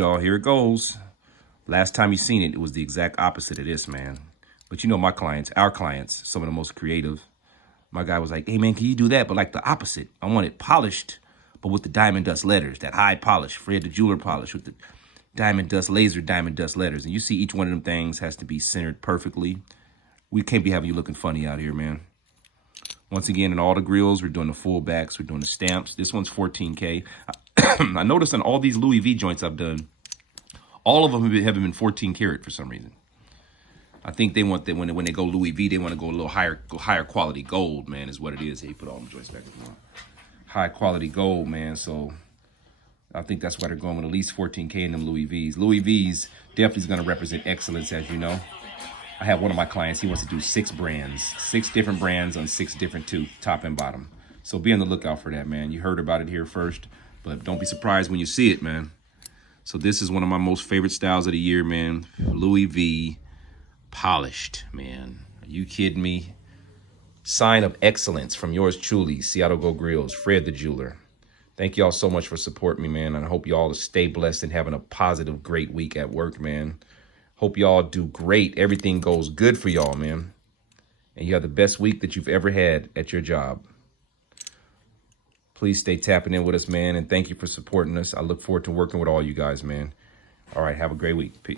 Y'all, here it goes. Last time you seen it, it was the exact opposite of this, man. But you know my clients, our clients, some of the most creative. My guy was like, hey, man, can you do that? But like the opposite. I want it polished, but with the diamond dust letters, that high polish, Fred the jeweler polish with the diamond dust, laser diamond dust letters. And you see each one of them things has to be centered perfectly. We can't be having you looking funny out here, man. Once again, in all the grills, we're doing the full backs, we're doing the stamps. This one's 14K. I noticed on all these Louis V joints I've done, all of them have been 14 karat for some reason. I think they want that when they go Louis V, they want to go a little higher quality gold, man, is what it is. Hey, put all the joints back in. High quality gold, man. So I think that's why they're going with at least 14K in them Louis V's. Louis V's definitely is going to represent excellence, as you know. I have one of my clients, he wants to do 6 brands, 6 different brands on 6 different tooth, top and bottom. So be on the lookout for that, man. You heard about it here first, but don't be surprised when you see it, man. So this is one of my most favorite styles of the year, man. Louis V polished, man. Are you kidding me? Sign of excellence from yours truly, Seattle Gold Grillz, Fred the jeweler. Thank y'all so much for supporting me, man. And I hope y'all stay blessed and having a positive, great week at work, man. Hope y'all do great. Everything goes good for y'all, man. And you have the best week that you've ever had at your job. Please stay tapping in with us, man. And thank you for supporting us. I look forward to working with all you guys, man. All right, have a great week. Peace.